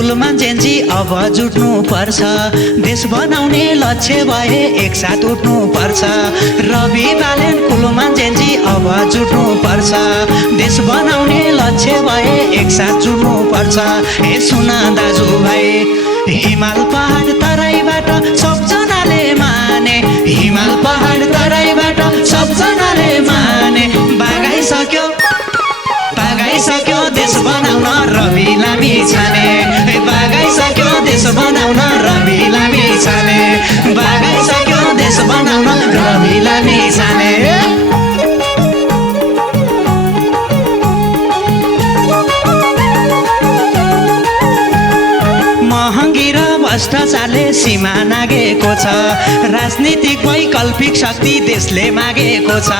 Kulman Gen Z अब जुट्नु पर्छ, देश बनाउने लक्ष्य भए एकसाथ उठ्नु पर्छ। रवि बालेन कुलमान जेन्जी अब जुट्नु पर्छ, देश बनाउने लक्ष्य भए एकसाथ जुट्नु पर्छ। ए सुन दाजुभाइ, हिमाल पहाड तराईबाट सबजनाले माने, हिमाल पहाड तराईबाट सबजनाले माने। बागाइसक्यो देश बनाउन रवि लामिछाने, बागाइसक्यो देश बनाउन रवि लामिछाने, बागाइसक्यो देश बनाउन रवि लामिछाने। महँगी र भ्रष्टाचारले सीमा नागेको छ, राजनीतिक वैकल्पिक शक्ति देशले मागेको छ।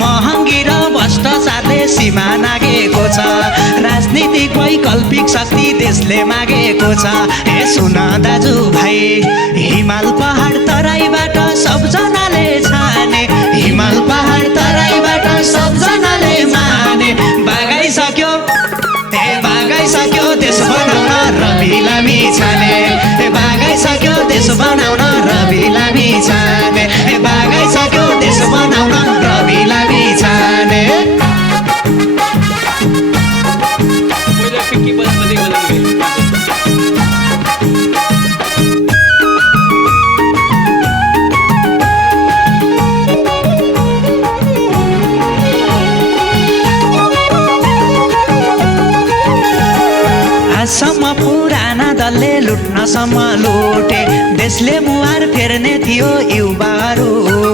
महँगी र भ्रष्टाचारले सीमा नागेको छ, राजनीतिक वैकल्पिक शक्ति देशले मागेको छ। ए सुन दाजुभाइ, हिमाल पहाड तराईबाट सबजनाले छाने, हिमाल पहाड तराईबाट सबजनाले माने। बागाइसक्यो देश बनाउन रवि लामिछाने, बागाइसक्यो देश बनाउन रवि लामिछाने, बागाइसक्यो देश बनाउन रवि लामिछाने। आजसम्म पुराना दलले लुट्नसम्म लुटे, देशले मुहार फेर्ने थियो युवाहरू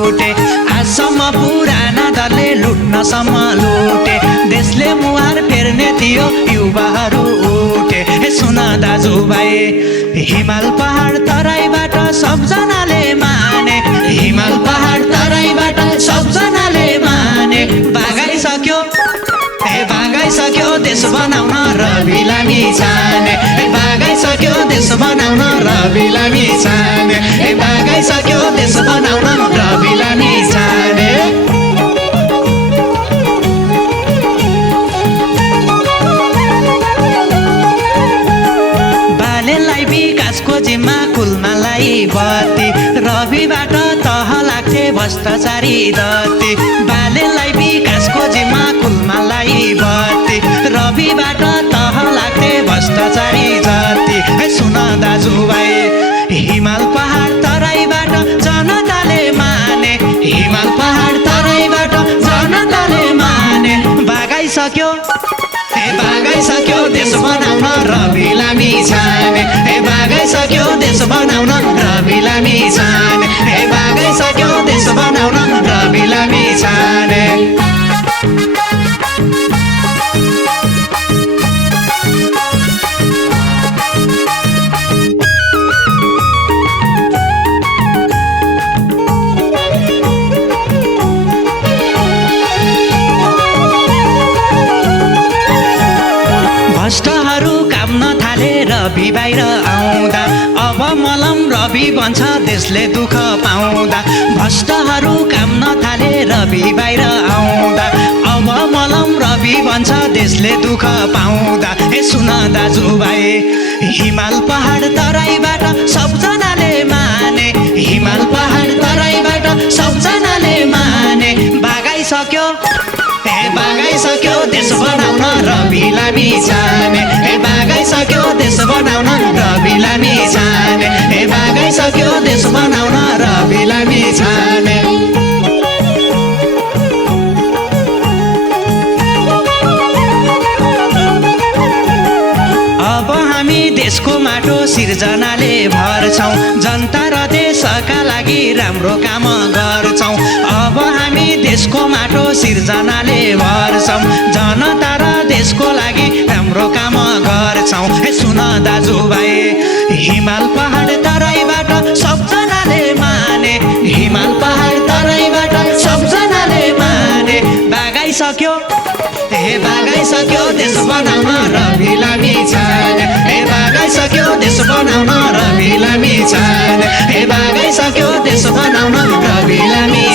उठे। आजसम्म पुराना दलले लुट्नसम्म लुटे, देशले मुहार फेर्ने थियो युवाहरू उठे। ए सुन दाजुभाइ, हिमाल पहाड तराईबाट सबजनाले माने, हिमाल पहाड तराईबाट सबजनाले माने। बागाइसक्यो देश बनाउन रवि लामिछाने, बागाइसक्यो देश बनाउन रवि लामिछाने, बागाइसक्यो देश बनाउन रवि लामिछाने। बालेनलाई विकासको जिम्मा कुलमानलाई बत्ती, रविबाट तह लाग्थे भ्रष्टाचारी दत्ती। बालेनलाई विकासको जिम्मा कुलमानलाई बत्ती, रविबाट तह लाग्थे भ्रष्टाचारी जत्ती। ए सुन दाजुभाइ, हिमाल पहाड तराईबाट जनताले माने, हिमाल पहाड तराईबाट जनताले माने। बागाइसक्यो देश बनाउन रवि लामिछाने, बागाइसक्यो देश बनाउन रवि लामिछाने, बागाइसक्यो देश बनाउन रवि लामिछाने। भ्रष्टहरू काम नथाले रवि बाहिर आउँदा, अब मलम रवि बन्छ देशले दुःख पाउँदा। भ्रष्टहरू काम नथाले रवि बाहिर आउँदा, अब मलम रवि बन्छ देशले दुःख पाउँदा। ए सुन दाजुभाइ, हिमाल पहाड तराईबाट सबजनाले माने, हिमाल पहाड तराईबाट सबजनाले माने। बागाइसक्यो देश बनाउन रवि लामिछाने, बागाइसक्यो देश बनाउन रवि लामिछाने, बागाइसक्यो देश बनाउन रवि लामिछाने। अब हामी देशको माटो सिर्जनाले भर्छौँ, जनता र देशका लागि राम्रो काम गर्छौँ। अब हामी देशको माटो सिर्जनाले भर्छौँ, जनता र देशको लागि राम्रो काम गर्छौँ। ए सुन दाजुभाइ, हिमाल पहाड तराईबाट सबजनाले माने, हिमाल पहाड तराईबाट सबजनाले माने। बागाइसक्यो देश बनाउन रवि लामिछाने, बागाइसक्यो देश बनाउन रवि लामिछाने, बागाइसक्यो देश बनाउन रवि लामिछाने।